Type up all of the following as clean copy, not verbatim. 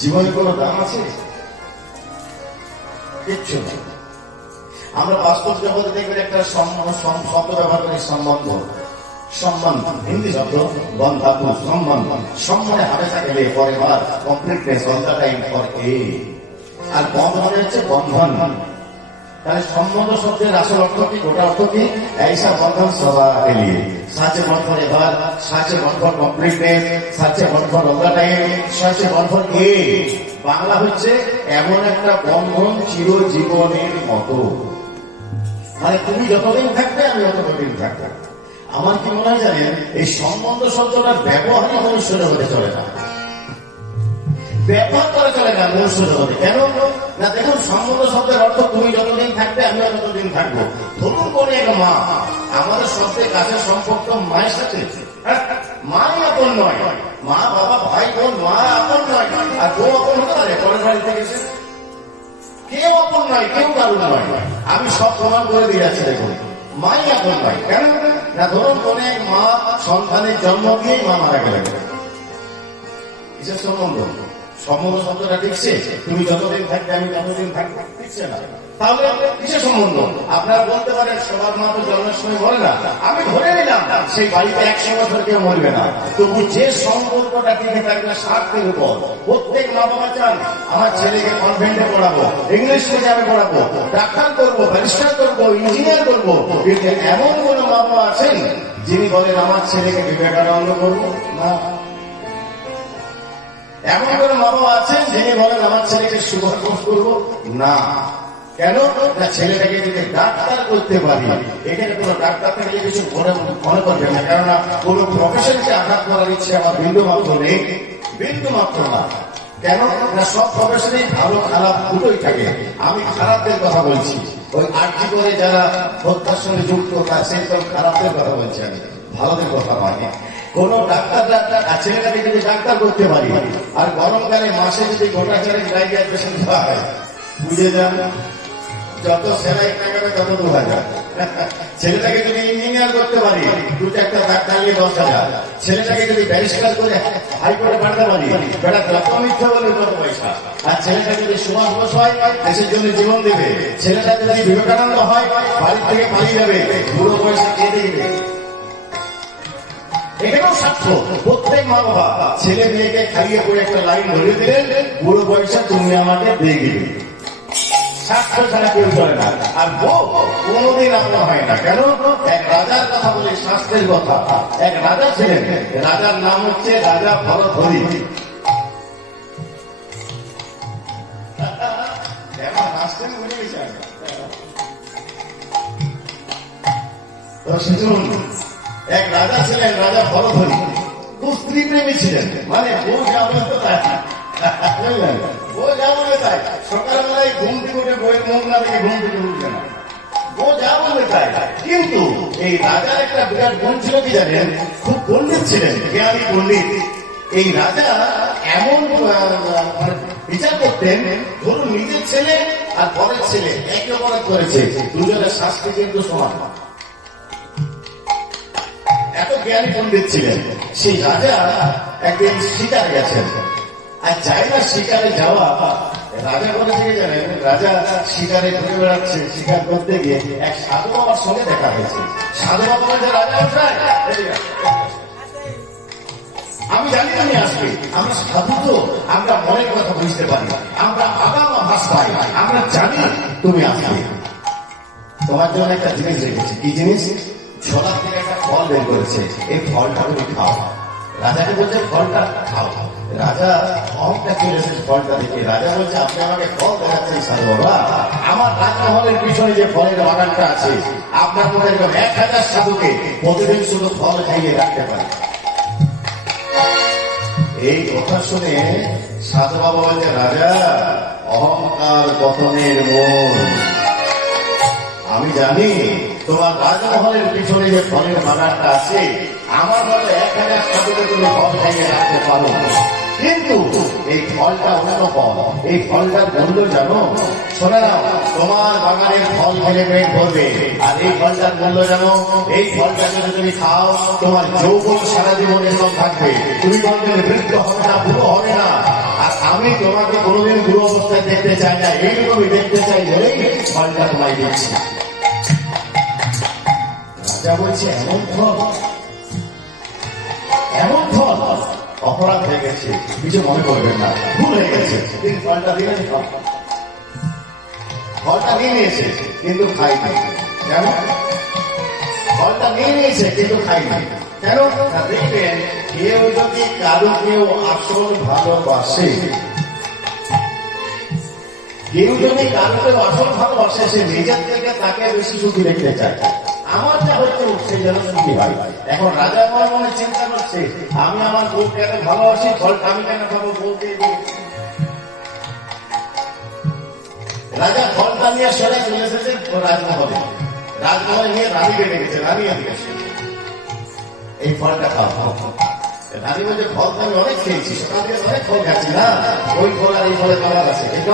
জীবনে কোনো দাম আছে? কিচ্ছু নেই। আমরা বাস্তব জগতে দেখবেন একটা শব্দ ব্যবহার করি, সম্বন্ধ। সম্মান হিন্দি শব্দ, বন্ধাত্ম সম্মান। সম্মানে হামেশা গেলে পরিবার completeness all the time for এ। আর বন্ধনে হচ্ছে বন্ধন। তাহলে সম্বন্ধ শব্দের আসল অর্থ কি, গোটা অর্থ কি? ऐसा बंधन सदा के लिए, साचे बंधन एबार, साचे बंधन कमप्लिटनेस, साचे बंधन ऑल द टाइम, साचे बंधन ए। বাংলা হচ্ছে এমন একটা বন্ধন চিরজীবনের মতো। মানে তুমি যতদিন থাকবে আমি ততদিন থাকবো। আমার কি মনে হয় জানেন, এই সম্বন্ধ শব্দটার ব্যবহারই মনুষ্যের হতে চলে না, ব্যবহার করে চলে না মনুষ্যের জগতে। কেন না, দেখুন সম্বন্ধ শব্দের অর্থ তুমি যতদিন থাকবে আমিও ততদিন থাকবো। ধরুন কোন এক মা, আমাদের সবচেয়ে কাছের সম্পর্ক মায়ের সাথে, মাই আপন নয়, মা বাবা ভাই বোন মা আপন নয়। আর বউ আপন হতে পারে পরের বাড়ি থেকে এসে? কেউ আপন নয়, কেউ কারণ নয়। আমি সব প্রমাণ করে দিয়ে যাচ্ছি। দেখুন মাই আপন নয়। কেন না, ধরুন কোন এক মা সন্তানের জন্ম দিয়েই মা মারা গেলেন, কিসের সম্বন্ধ? সম্বন্ধ শব্দটা ঠিকছে, তুমি যতদিন থাকবে আমি ততদিন থাকবো, ঠিকছে না? তাহলে কিসের সম্বন্ধ? আপনারা বলতে পারেন সবার মা তো জন্মের সময় মরে না। আমি ধরে নিলাম সেই বাড়িতে 100 বছর কেউ মরবে না, তবু যে সম্পর্কটা টিকে থাকবে স্বার্থের উপর। প্রত্যেক মা বাবা চান আমার ছেলেকে কনভেন্টে পড়াবো, ইংলিশ মিডিয়ামে পড়াবো, ডাক্তার করবো, ব্যারিস্টার করবো, ইঞ্জিনিয়ার করবো। কিন্তু এমন কোন মা বাবা আছেন যিনি বলেন আমার ছেলেকে বিবেকানন্দ করবো না? এমন কোন মা বাবা আছেন যিনি বলেন আমার ছেলেকে সুভাষ বোস করবো না? কেন না, ছেলেটাকে যদি ডাক্তার করতে পারি, এখানে কোন ডাক্তার থেকে কিছু মনে করবে না, কেননা কোন প্রফেশনকে আঘাত করার ইচ্ছে আমার বিন্দু মাত্র নেই, বিন্দু মাত্র না। কেন না, সব প্রফেশনে ভালো খারাপ দুটোই থাকে। আমি খারাপদের কথা বলছি, ওই আর্জি করে যারা হত্যার সঙ্গে যুক্ত তার সেই সব খারাপদের কথা বলছি, আমি ভালোদের কথা মানে। কোন ডাক্তার ছেলেটাকে যদি ডাক্তার করতে পারি, আর গরমকালে মাসে যদি গোটা চারেক ডায়রিয়া পেশেন্ট হয়, বুঝে যান যত সেলাই টাকাবে তত 2000। ছেলেটাকে যদি ইঞ্জিনিয়ার করতে পারি, 2-4টা ডাক্তার নিয়ে 10,000। ছেলেটাকে যদি ব্যারিস্টার করে হাইকোর্টে পাঠাতে পারি, বেটা যত মিথ্যা বলে তত পয়সা। আর ছেলেটা যদি সুভাষ বোস হয়, দেশের জন্য জীবন দেবে। ছেলেটা যদি বিবেকানন্দ হয়, বাড়ি থেকে পালিয়ে যাবে, পুরো পয়সা কে দেবে? এখানেও স্বার্থ। প্রত্যেক মা বাবা ছেলে মেয়েকে খাইয়ে করে একটা লাইন ধরে দিলেন, পুরো পয়সা তুমি আমাকে দিয়ে দিবে। স্বার্থ ছাড়া কেউ চলে না। আর বউ কোনোদিন আপনার হয় না। কেন? এক রাজার কথা বলি, শাস্ত্রের কথা। এক রাজা ছিলেন, রাজার নাম হচ্ছে রাজা ভরথরি। এক রাজা ছিলেন, রাজা ভরথরি। খুব স্ত্রী প্রেমী ছিলেন, মানে বউ যা বলতো তাই, বউ যা বলে তাই। সকালবেলায় ঘুম থেকে উঠে বইয়ের মুখ না দেখে ঘুম থেকে উঠবে না, বউ যা বলে তাই। কিন্তু এই রাজার একটা বিরাট গুণ ছিল কি জানেন? খুব পণ্ডিত ছিলেন, জ্ঞানী পণ্ডিত। এই রাজা এমন বিচার করতেন, ধরুন নিজের ছেলে আর পরের ছেলে একে অপরাধ করেছে, দুজনের শাস্তি কিন্তু সমান। এত জ্ঞানী পণ্ডিত ছিলেন। সেই রাজা একদিন শিকারে গেছেন, আর যাই না শিকারে যাওয়া, রাজা বলে থেকে জানেন, রাজা শিকারে ঘুরে বেড়াচ্ছে, শিকার করতে গিয়ে এক সাধু বাবার সঙ্গে দেখা হয়েছে। সাধু বাবা বলছে, রাজা আমি জানি তুমি আসবে, আমরা সাধু তো, আমরা মনের কথা বুঝতে পারি, আমরা আগাম আভাস পাই, আমরা জানি তুমি আসবে। তোমার জন্য একটা জিনিস রেখেছি। কি জিনিস? ছোলা থেকে একটা ফল বের করেছে, এই ফলটা তুমি খাও। রাজাকে বলছে ফলটা খাও। রাজা অহংটা চলে এসেছে ফলটা দেখে। রাজা বলছে, আপনি আমাকে ফল দেখাচ্ছেন সাধু বাবা, আমার রাজমহলের পিছনে যে ফলের বাগানটা আছে, আপনার মনে এরকম 1000 সাধুকে প্রতিদিন শুধু ফল খাইয়ে রাখতে পারে। এই কথা শুনে সাধু বাবা বলছে, রাজা অহংকার পতনের মূল। আমি জানি তোমার রাজমহলের পিছনে যে ফলের বাগানটা আছে, আমার মতো 1000 সাধুকে তুমি ফল খাইয়ে রাখতে পারো, কিন্তু এই ফলটা অন্য ফল। এই ফলটার মূল্য জানো? শোনে নাও, তোমার বাগানের ফল খেলে পেট ভরবে, আর এই ফলটার মূল্য জানো? এই ফলটা যদি তুমি খাও, তোমার যৌবন সারা জীবন এরকম থাকবে, তুমি কোনদিন বৃদ্ধ হবে না, বুড়ো হবে না। আর আমি তোমাকে কোনোদিন বুড়ো অবস্থায় দেখতে চাই না, এইরকমই দেখতে চাই বলেই ফলটা তোমায় দিচ্ছি। রাজা বলছে এমন ফল, এমন ফল, অপরাধ হয়ে গেছে, কিছু মনে করবেন না, ভুল হয়ে গেছে। তিনি ফলটা দিলেন, ফলটা নিয়ে নিয়েছে কিন্তু খাইনি। কেন? ফলটা নিয়ে নিয়েছে কিন্তু খাইনি কেন? দেখবেন কেউ যদি কারো কেউ আসল ভালোবাসে, কেউ যদি কারো কেউ আসল ভালোবাসে, সে নিজের থেকে তাকে বেশি সুখী দেখতে চায়। আমার যা হচ্ছে সে যেন সুখী হয়। এখন রাজা আমার মনে চিন্তা করছে, আমি আমার বউকে এত ভালোবাসি, ফলটা আমি কেন খাবো? বউকে রাজা ফলটা নিয়ে সরে চলে এসেছে রাজমহলে। রাজমহলে নিয়ে রানীকে ডেকেছে, রানী আজকে এই ফলটা খাও। রানী বলছে ফল তো আমি অনেক খেয়েছি, সকাল থেকে অনেক ফল খাচ্ছি না, ওই ফল আর এই ফলে খাবার আছে, কিন্তু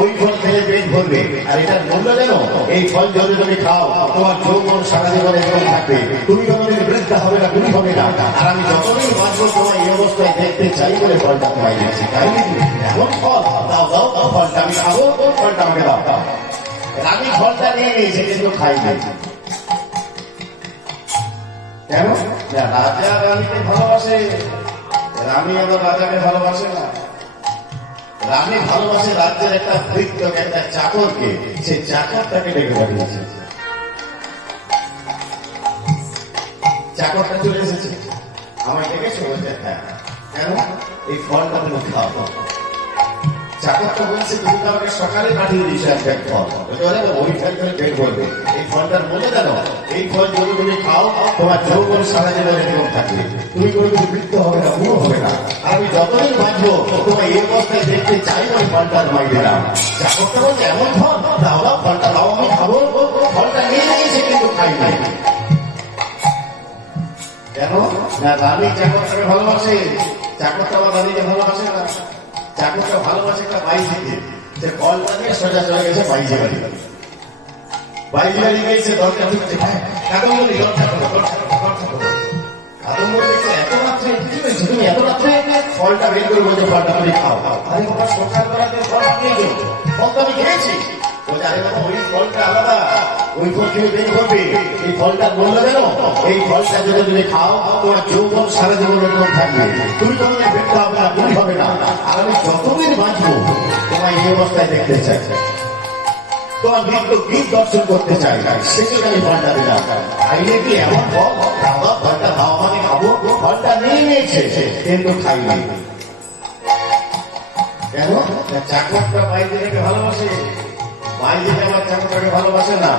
ওই ফল খেলে পেট ভরবে। আর এটার মূল্য যেন এই ফল যদি তুমি খাও, তোমার যৌবন সারা জীবনে এরকম থাকবে, তুমি কোনোদিন বৃদ্ধা হবে না, তুমি হবে না। আর আমি যতদিন বাঁচবো তোমার এই অবস্থায় দেখতে চাই বলে ফলটা তোমায় দিয়েছি। তাই এমন ফল দাও, দাও দাও, ফলটা আমি খাবো, ফলটা আমাকে দাও। রানী ফলটা নিয়ে নিয়েছে কিন্তু খাই নাই। কেন? রাজা রানীকে ভালোবাসে, রানী আবার রাজাকে ভালোবাসে না। রানী ভালোবাসে রাজ্যের একটা ভৃত্যকে, একটা চাকরকে, সে চাকরটাকে ডেকে পাঠিয়েছে। চাকরটা চলে এসেছে, আমায় ডেকেছে, বলছে হ্যাঁ। কেন? এই ফলটা তুমি খাও। চাকরটা বলছে তুমি তো আমাকে সকালে পাঠিয়ে দিয়েছো একটা ফল, ওই ফল তুমি পেট ভরবে। এই ফলটার মনে জানো, এই ফল যদি তুমি খাও তোমার যৌবন সারা জীবন এরকম থাকবে, তুমি কোনোদিন বৃদ্ধ হবে না, বুড়ো হবে না। আর আমি যতদিন বাঁচবো তোমার এই অবস্থায় দেখতে চাই, ওই ফলটা তোমায় দিলাম। চাকরটা বলছে এমন ফল দাও, দাও ফলটা দাও, আমি খাবো। ফলটা নিয়ে নিয়েছে কিন্তু খাই নাই। কেন? না রানী চাকরটাকে ভালোবাসে, চাকরটা আমার রানীকে ভালোবাসে না। চাকরটা ভালোবাসে একটা বাইজিকে, যে ফলটা নিয়ে সোজা চলে গেছে বাইজি বাড়ি। বাইজি বাড়ি গিয়েছে, দরজা ঢুকছে, কাদম্বরী দরজা করো, দরজা করো, দরজা করো। কাদম্বরী দেখছে এত রাত্রে কি হয়েছে, তুমি এত রাত্রে ফলটা বের করে বলছে ফলটা তুমি খাও। আরে বাবা সকালবেলা তুমি ফলটা নিয়ে যাও, ফল তো আমি খেয়েছি। বলছে আরে বাবা ওই ফলটা আলাদা, ওই ফল তুমি বের করবে। এই ফলটা বললো কেন? এই ফলটা যদি তুমি খাও তোমার যৌবন সারা জীবন এরকম থাকবে, তুমি কোনোদিন বৃদ্ধ হবে না, তুমি হবে না। আর আমি যতদিন বাঁচবো তোমার এই অবস্থায় দেখতে চাই, তোমার নৃত্য গীত দর্শন করতে চাই, সেজন্য আমি ফলটা দিলাম। খাইলে কি এমন ফল খাওয়া, ফলটা খাওয়া মানে খাবো। ফলটা নিয়ে নিয়েছে কিন্তু খাইনি। কেন? চাকরটা বাইজিটাকে ভালোবাসে, বাইজিটা আমার চাকরটাকে ভালোবাসে না।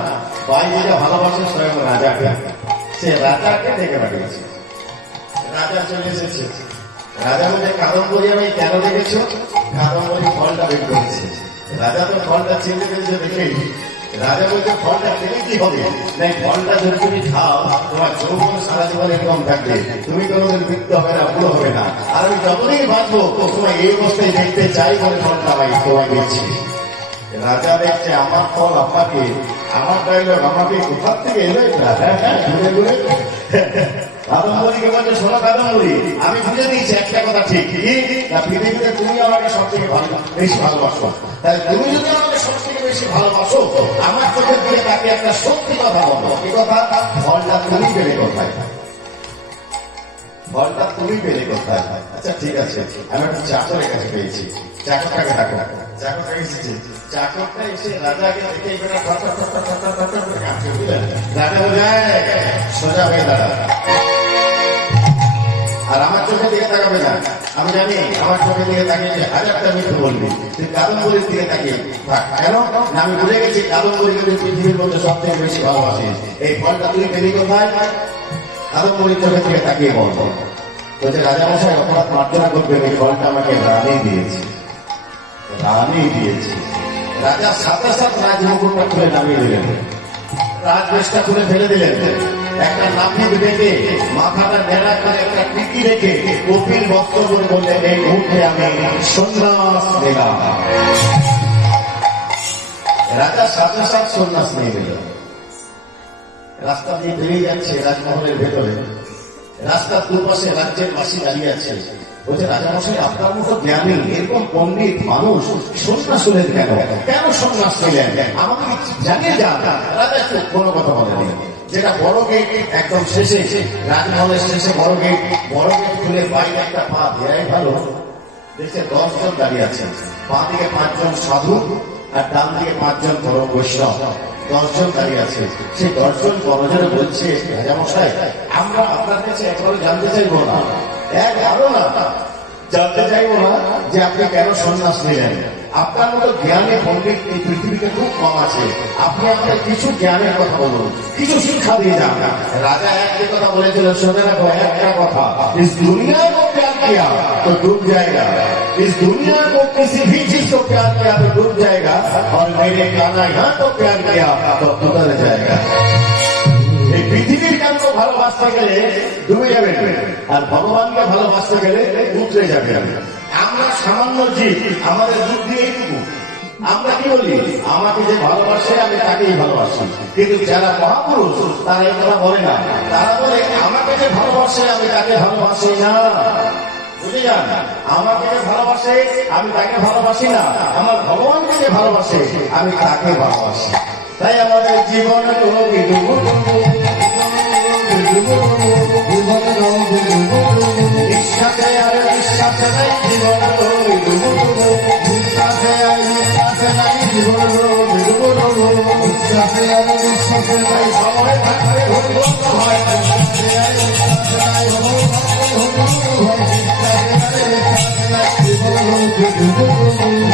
বাইজিটা ভালোবাসে স্বয়ং রাজাকে, সে রাজাকে ডেকে পাঠিয়েছে। রাজা চলে এসেছে, রাজা বলছে কাদম্বরী আমি কেন দেখেছো? কাদম্বরী ফলটা বের করেছে। রাজা তো ফলটা চিনতে পেরেছে দেখেই। রাজা বলছে ফলটা খেলে কি হবে? না ফলটা যদি তুমি খাও তোমার যৌবন সারা জীবন এরকম থাকবে, তুমি কোনোদিন বৃদ্ধ হবে না, বুড়ো হবে না। আর আমি যতদিন বাঁচবো তোমার এই অবস্থায় দেখতে চাই বলে ফলটা তোমায় দিচ্ছি। রাজা দেখছে আমার ফল আপনাকে, আমার ডায়লগ আমাকে কোথার থেকে এলো এটা? ঘুরে ঘুরে কাদম্বরীকে বলছে শোনো কাদম্বরী, আমি বুঝে দিয়েছি একটা কথা ঠিক, না পৃথিবীতে তুমি আমাকে সব থেকে বেশি ভালোবাসো। তাই তুমি যদি আমাকে সব থেকে বেশি ভালোবাসো, আমার চোখের দিকে তাকে একটা সত্যি কথা বলো। কি কথা? ফলটা তুমি পেলে কোথায়? ফলটা তুমি পেলে কোথায়? আচ্ছা ঠিক আছে, আমি একটা চাকরের কাছে পেয়েছি, চাকরটাকে ডাকো। চাকরটা এসেছে, চাকরটা এসে রাজাকে দেখে রাজা বোঝায় সোজা হয়ে দাঁড়া, আর আমার চোখের দিকে তাকাবে না। আমি জানি আমার চোখের দিকে তাকিয়ে হাজারটা মিথ্যে বলবি, তুই কাদম্বরীর দিকে তাকিয়ে থাক। কেন? না আমি ভুলে গেছি কাদম্বরীকে তুই পৃথিবীর মধ্যে সব থেকে বেশি ভালোবাসিস। এই ফলটা তুই পেলি কোথায়? কাদম্বরীর চোখের দিকে তাকিয়ে বল। বলছে রাজামশাই অপরাধ মার্জনা করবেন, এই ফলটা আমাকে রানী দিয়েছে, রানী দিয়েছে। রাজা সাথে সাথে রাজমুকুটটা খুলে নামিয়ে দিলেন, রাজবেশটা খুলে ফেলে দিলেন, একটা নাপিত ডেকে মাথাটা নেড়া করে একটা টিকি রেখে কপিল বস্ত্র করে বললেন এই মুহূর্তে আমি সন্ন্যাস নিলাম। রাজা সাথে সাথে সন্ন্যাস নিয়ে গেল। রাস্তা দিয়ে বেরিয়ে যাচ্ছে রাজমহলের ভেতরে, রাস্তার দুপাশে রাজ্যের বাসী দাঁড়িয়ে আছে। বলছে রাজামশাই আপনার মতো জ্ঞানী এরকম পণ্ডিত মানুষ সন্ন্যাস হলেন কেন? কেন সন্ন্যাস নিলেন আমাকে জানিয়ে যান। রাজা কোনো কথা বলেনি। যেটা বড় গেট একদম শেষে, রাজমহলের শেষে বড় গেট খুলে বাইরে একটা পা দেয়াই ভালো দেখছে 10 জন দাঁড়িয়ে আছে। বাঁ দিকে 5 জন সাধু আর ডান দিকে 5 জন পরম বৈষ্ণব, 10 জন দাঁড়িয়ে আছে। সেই 10 জন বড়জনে বলছে রাজামশাই আমরা আপনার কাছে একবারও জানতে চাইবো না, জানতে চাইবো না যে আপনি কেন সন্ন্যাস নিলেন। আপনার মতো জ্ঞানী পণ্ডিত এই পৃথিবীতে খুব কম আছে। আপনি আপনার কিছু জ্ঞানের কথা বলুন, কিছু শিক্ষা দিয়ে যান। রাজা একটি কথা বলেছিল, শুনে রাখো একটা কথা, इस दुनिया को प्यार किया तो डूब जाएगा, इस दुनिया को किसी भी चीज को प्यार किया तो डूब जाएगा, और मेरे कान्हा यहाँ को प्यार किया तो उतर जाएगा। এই পৃথিবীর কাছে ভালোবাসতে গেলে ডুবে যাবে, আর ভগবানকে ভালোবাসতে গেলে উতরে যাবে। আমরা সামান্য জীব, আমাদের বুদ্ধি এইটুকু। আমরা কি বলি, আমাকে যে ভালোবাসে আমি তাকেই ভালোবাসি। কিন্তু যারা মহাপুরুষ তারা এই কথা বলে না, তারা বলে আমাকে যে ভালোবাসে আমি তাকে ভালোবাসি না। বুঝে যান, আমাকে যে ভালোবাসে আমি তাকে ভালোবাসি না, আমার ভগবানকে যে ভালোবাসে আমি তাকে ভালোবাসি। তাই আমাদের জীবনে কোনো বিশ্বাসে আর বিশ্বাসে নাই জীবন, বিশ্বাসে আর বিশ্বাসে নাই জীবন, বিশ্বাসে আর বিশ্বাসে নাই সময় থাকলে হয়, জীবন